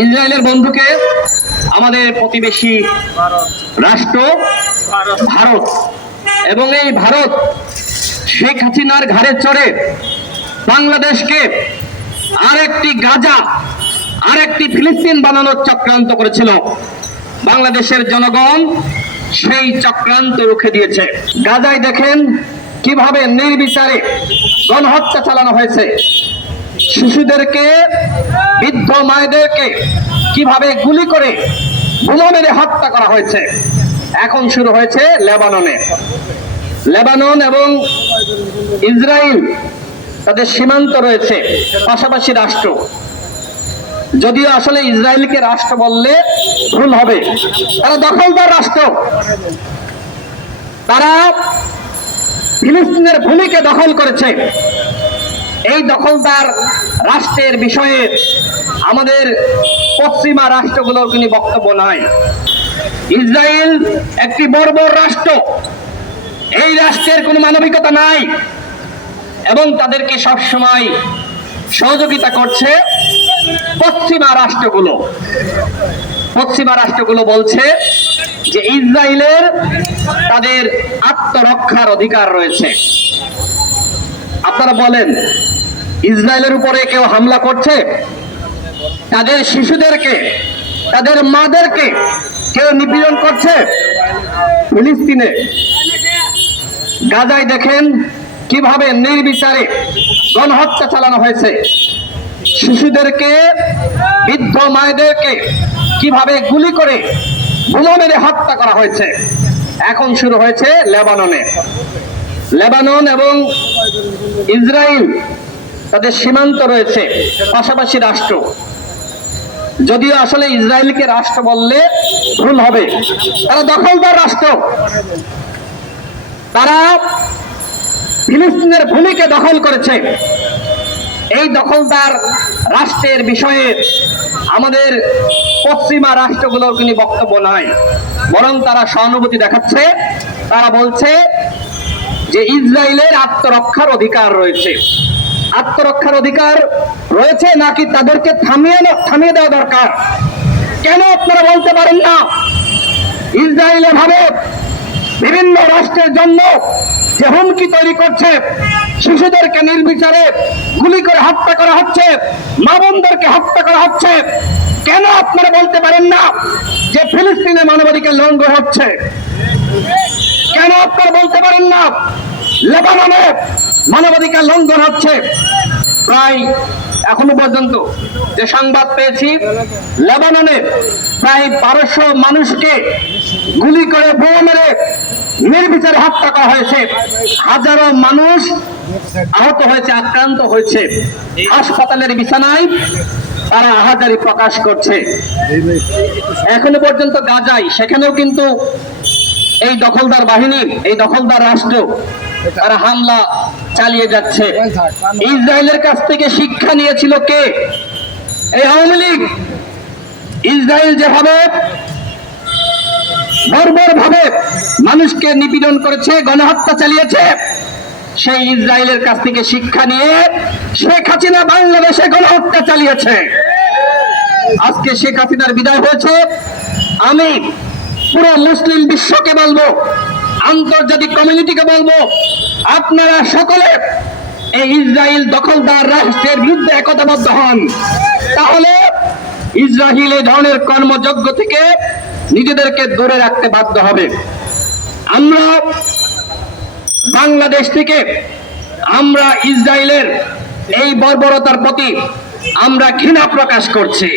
ইসরায়েলের বন্ধুকে আমাদের প্রতিবেশী রাষ্ট্র ভারত, এবং এই ভারত শেখ হাসিনার ঘাড়ে চড়ে বাংলাদেশকে আরেকটি গাজা, আরেকটি ফিলিস্তিন বানানোর চক্রান্ত করেছিল। বাংলাদেশের জনগণ সেই চক্রান্ত রুখে দিয়েছে। গাজায় দেখেন কিভাবে নির্বিচারে গণহত্যা চালানো হয়েছে, শিশুদেরকে, বৃদ্ধ মায়েদেরকে কিভাবে গুলি করে বোমা মেরে হত্যা করা হয়েছে। এখন শুরু হয়েছে লেবাননে। লেবানন এবং ইসরায়েল তাদের সীমান্ত রয়েছে, পাশাপাশি রাষ্ট্র। যদিও আসলে ইসরায়েলকে রাষ্ট্র বললে ভুল হবে, তারা দখলদার রাষ্ট্র। তারা ফিলিস্তিনের ভূমিকে দখল করেছে। এই দখলদার রাষ্ট্রের বিষয়ে আমাদের পশ্চিমা রাষ্ট্রগুলোর কোনো বক্তব্য নাই। ইসরায়েল একটি বর্বর রাষ্ট্র, এই রাষ্ট্রের কোনো মানবিকতা নাই, এবং তাদেরকে সবসময় সহযোগিতা করছে পশ্চিমা রাষ্ট্রগুলো। পশ্চিমা রাষ্ট্রগুলো বলছে যে ইসরায়েলের তাদের আত্মরক্ষার অধিকার রয়েছে। আপনারা বলেন, ইসরায়েলের উপরে কেউ হামলা করছে? তাদের শিশুদেরকে, তাদের মাদেরকে কেউ নিপীড়ন করছে? ফিলিস্তিনে গাজায় দেখেন কিভাবে নির্বিচারে গণহত্যা চালানো হয়েছে, শিশুদেরকে, বৃদ্ধ মায়েদেরকে কিভাবে গুলি করে বোমা মেরে হত্যা করা হয়েছে। এখন শুরু হয়েছে লেবাননে। লেবানন এবং ইসরায়েল তাদের সীমান্ত রয়েছে, পাশাপাশি রাষ্ট্র। যদিও আসলে ইসরায়েলকে রাষ্ট্র বললে ভুল হবে, তারা দখলদার রাষ্ট্র। তারা ফিলিস্তিনের ভূমিকে দখল করেছে। এই দখলদার রাষ্ট্রের বিষয়ে আমাদের পশ্চিমা রাষ্ট্রগুলোর কোনো বক্তব্য নাই, বরং তারা সহানুভূতি দেখাচ্ছে। তারা বলছে যে ইসরায়েলের আত্মরক্ষার অধিকার রয়েছে। আত্মরক্ষার অধিকার রয়েছে নাকি তাদেরকে থামিয়ে দেওয়া দরকার? কেন আপনারা বলতে পারেন না ইসরায়েল এভাবে বিভিন্ন রাষ্ট্রের জন্য যে হুমকি তৈরি করছে, শিশুদেরকে নির্বিচারে গুলি করে হত্যা করা হচ্ছে, মা বোনদেরকে হত্যা করা হচ্ছে, কেন আপনারা বলতে পারেন না যে ফিলিস্তিনে মানবাধিকার লঙ্ঘন হচ্ছে? কেন আপনারা বলতে পারেন না লেবাননে মানবাধিকার লঙ্ঘন হচ্ছে? প্রায় এখনো পর্যন্ত যে সংবাদ পেয়েছি, লেবাননে প্রায় 1200 মানুষকে গুলি করে বোমা মেরে নির্বিচারে হত্যা করা হয়েছে। হাজারো মানুষ আহত হয়েছে, আক্রান্ত হয়েছে। হাসপাতালের বিছানায় তারা আহাজারি প্রকাশ করছে। এখনো পর্যন্ত গাজায়, সেখানেও কিন্তু এই দখলদার বাহিনী, এই দখলদার রাষ্ট্র তারা হামলা চালিয়ে যাচ্ছে। ইসরায়েলের কাছ থেকে শিক্ষা নিয়েছিল কে? এই আওয়ামী লীগ। ইসরায়েল যেভাবে বর্বর ভাবে মানুষকে নিপীড়ন করেছে, গণহত্যা চালিয়েছে, সেই ইসরায়েলের কাছ থেকে শিক্ষা নিয়ে শেখ হাসিনা বাংলাদেশে গণহত্যা চালিয়েছে। আজকে শেখ হাসিনার বিদায় হয়েছে। আমি পুরো মুসলিম বিশ্বকে বলবো, আন্তর্জাতিক কমিউনিটিকে বলবো, আপনারা সকলে এই ইসরায়েল দখলদার রাষ্ট্রের বিরুদ্ধে একতাবদ্ধ হন। তাহলে ইসরায়েল এই ধরনের কর্মযজ্ঞ থেকে নিজেদেরকে দূরে রাখতে বাধ্য হবে। আমরা বাংলাদেশ থেকে আমরা ইসরায়েলের এই বর্বরতার প্রতি আমরা ঘৃণা প্রকাশ করছি।